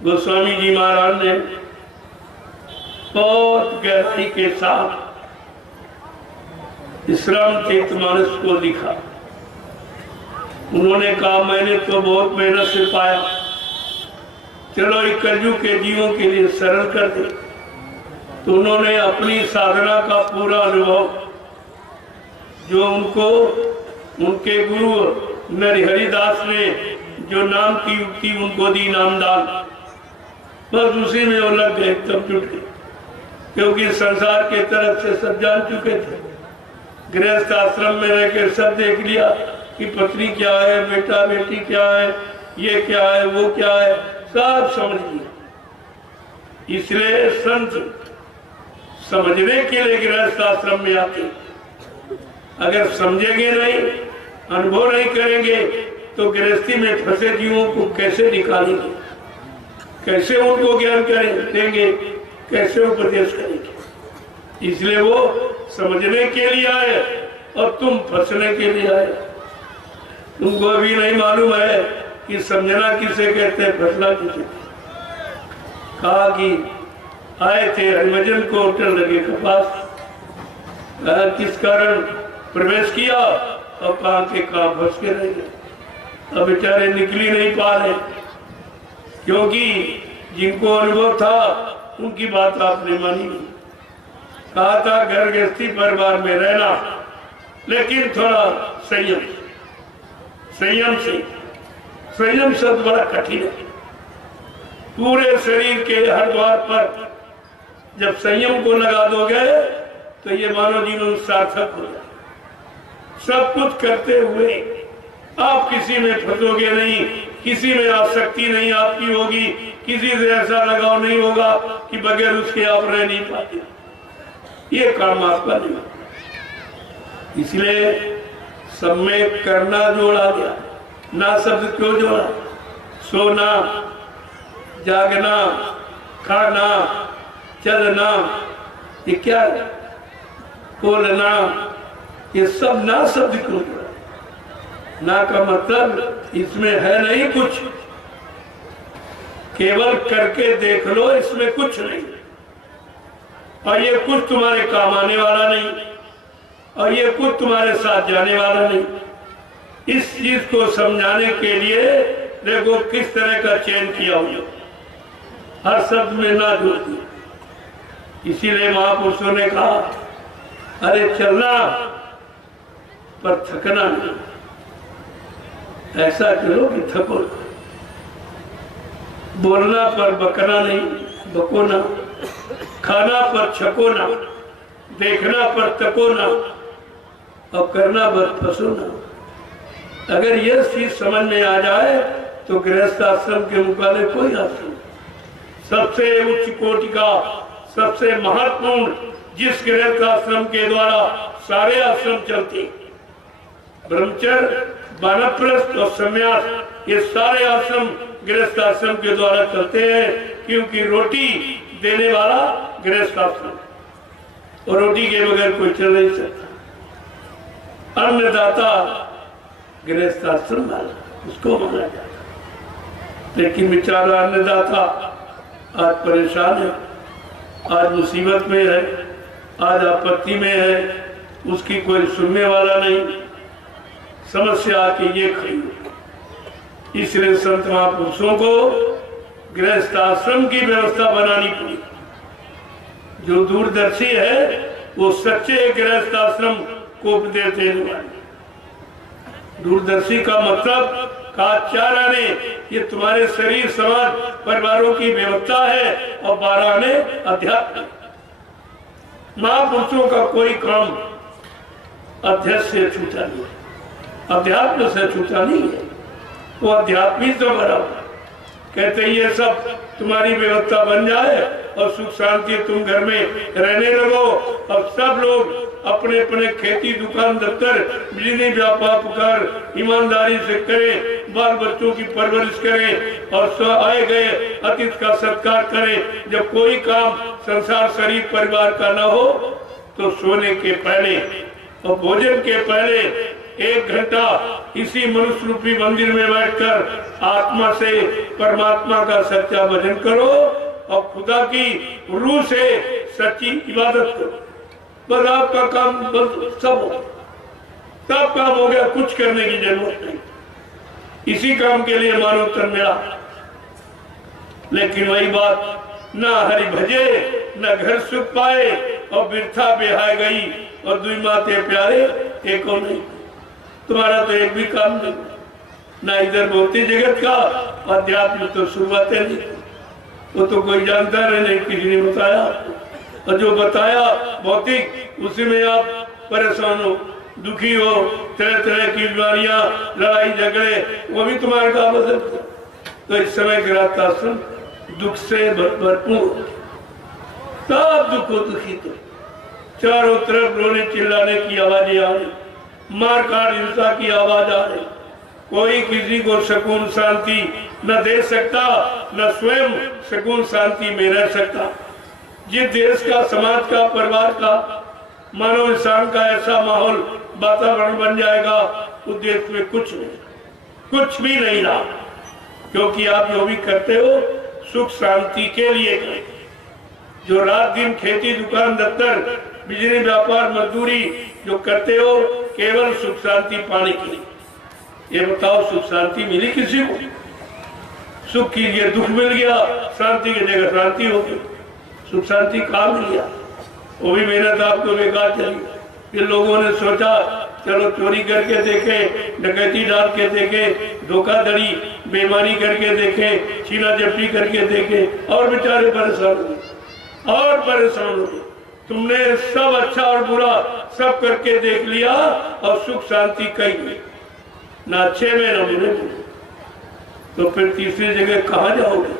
गोस्वामी जी महाराज ने बहुत गहराई के साथ इस रामचरितमानस को लिखा। उन्होंने कहा मैंने तो बहुत मेहनत से पाया, चलो एक कलयुग के जीवों के लिए सरल कर दे। तो उन्होंने अपनी साधना का पूरा अनुभव जो उनको उनके गुरु नरहरिदास ने जो नाम की युक्ति उनको दी, नामदान, बस उसी में वो लग गए, एकदम जुट गए, क्योंकि संसार के तरफ से सब जान चुके थे। गृहस्थ आश्रम में रह के सब देख लिया कि पत्नी क्या है, बेटा बेटी क्या है, ये क्या है, वो क्या है, सब समझ लिया। इसलिए संत समझने के लिए गृहस्थ आश्रम में आते। अगर समझेंगे नहीं, अनुभव नहीं करेंगे, तो गृहस्थी में फंसे जीवों को कैसे निकालेंगे, कैसे उनको ज्ञान करें देंगे, कैसे उपदेश करेंगे। इसलिए वो समझने के लिए आए और तुम फंसने के लिए आए। तुमको अभी नहीं मालूम है कि समझना किसे कहते हैं, फंसना किसे। कहा कि आए थे हरिभजन को होटल लगे के पास, किस कारण प्रवेश किया और कहा के कहा फंस के रह गए। अब बेचारे निकल ही नहीं पा रहे, क्योंकि जिनको अनुभव था उनकी बात आपने मानी नहीं। कहा था घर गृहस्थी परिवार में रहना, लेकिन थोड़ा संयम, संयम से। संयम शब्द बड़ा कठिन है। पूरे शरीर के हर द्वार पर जब संयम को लगा दोगे तो ये मानव जीवन सार्थक हो जाए। सब कुछ करते हुए आप किसी में फंसोगे नहीं, किसी में आसक्ति नहीं आपकी होगी, किसी से ऐसा लगाव नहीं होगा कि बगैर उसके आप रह नहीं पाते। ये काम आपका नहीं। इसलिए सब में करना जोड़ा गया, ना शब्द क्यों जोड़ा? सोना, जागना, खाना, चलना, ये क्या है? बोलना, ये सब ना शब्द क्यों जोड़ा? ना का मतलब इसमें है नहीं कुछ, केवल करके देख लो, इसमें कुछ नहीं। और ये कुछ तुम्हारे काम आने वाला नहीं, और ये कुछ तुम्हारे साथ जाने वाला नहीं। इस चीज को समझाने के लिए देखो किस तरह का चयन किया हुआ, हर शब्द में ना जोड़ दिया। इसीलिए महापुरुषों ने कहा अरे चलना पर थकना नहीं, ऐसा चलो कि थको। बोलना पर बकना नहीं, बको ना। खाना पर छको ना, देखना पर तको ना, और करना पर फंसो ना। अगर यह चीज समझ में आ जाए तो गृहस्थ आश्रम के मुकाबले कोई आश्रम, सबसे उच्च कोटि का, सबसे महत्वपूर्ण, जिस गृहस्थ आश्रम के द्वारा सारे आश्रम चलते, ब्रह्मचर्य, वानप्रस्थ और संन्यास, ये सारे आश्रम गृहस्थ आश्रम के द्वारा चलते हैं, क्योंकि रोटी देने वाला गृहस्थ आश्रम, और रोटी के बगैर कोई चल नहीं सकता। अन्नदाता गृहस्थ आश्रम वाला, उसको माना जाता। लेकिन बेचारा अन्नदाता आज परेशान है, आज मुसीबत में है, आज आपत्ति में है, उसकी कोई सुनने वाला नहीं। समस्या आके ये खड़ी। इसलिए संत महापुरुषों को गृहस्थ आश्रम की व्यवस्था बनानी पड़ी। जो दूरदर्शी है वो सच्चे गृहस्थ आश्रम को उपदेश देने वाले। दूरदर्शी का मतलब कहा चार आने, ये तुम्हारे शरीर, समाज, परिवारों की व्यवस्था है, और 12 आने अध्यात्म। महापुरुषों का कोई काम अध्यक्ष से छूटा नहीं, अध्यात्म से छूटा नहीं है। वो अध्यात्मी से भरा। कहते ये सब तुम्हारी व्यवस्था बन जाए और सुख शांति तुम घर में रहने लगो, और सब लोग अपने अपने खेती, दुकान, दफ्तर, बिजली, व्यापार कर ईमानदारी से करें, बाल बच्चों की परवरिश करें, और स्व आए गए अतिथि का सत्कार करें। जब कोई काम संसार, शरीर, परिवार का न हो, तो सोने के पहले और भोजन के पहले 1 घंटा इसी मनुष्य रूपी मंदिर में बैठकर आत्मा से परमात्मा का सच्चा भजन करो और खुदा की रूह से सच्ची इबादत करो। बस आपका काम सब काम हो गया, कुछ करने की जरूरत नहीं। इसी काम के लिए मानव तन मिला। लेकिन वही बात, ना हरि भजे न घर सुख पाए और बिरथा बिहाय गई और दुई माते प्यारे एक और नहीं। तुम्हारा तो एक भी काम नहीं, ना इधर भौतिक जगत का अध्यात्म तो शुरुआतें नहीं, वो तो कोई जानता नहीं, किसी ने बताया। और जो बताया भौतिक, उसी में आप परेशान हो, दुखी हो, तरह तरह की बीमारियां, लड़ाई झगड़े, वो भी तुम्हारे काम है। तो इस समय गृहस्थाश्रम दुख से भरपूर, सब दुख हो, दुखी तो चारों तरफ रोने चिल्लाने की आवाजें आ रही, मार काट हिंसा की आवाज आ रही। कोई किसी को सुकून शांति न दे सकता, न स्वयं सुकून शांति में रह सकता। जिस देश का, समाज का, परिवार का, मानव इंसान का ऐसा माहौल वातावरण बन जाएगा, उस देश में कुछ भी नहीं रहा। क्योंकि आप जो भी करते हो सुख शांति के लिए करें। जो रात दिन खेती, दुकान, दफ्तर, बिजली, व्यापार, मजदूरी जो करते हो, केवल सुख शांति पाने के लिए। ये बताओ, सुख शांति मिली किसी को? सुख की जगह दुख मिल गया, शांति की जगह शांति हो गई। सुख शांति कहाँ मिल गया? वो भी मेहनत आपको बेकार चली। फिर लोगों ने सोचा चलो चोरी करके देखे, डकैती डाल के देखे, धोखाधड़ी बेईमानी करके देखे, छीना झपटी करके देखे, और बेचारे परेशान हुए और परेशान हुए। तुमने सब अच्छा और बुरा सब करके देख लिया और सुख शांति कहीं ना अच्छे में ना बुरे में, तो फिर तीसरी जगह कहाँ जाओगे?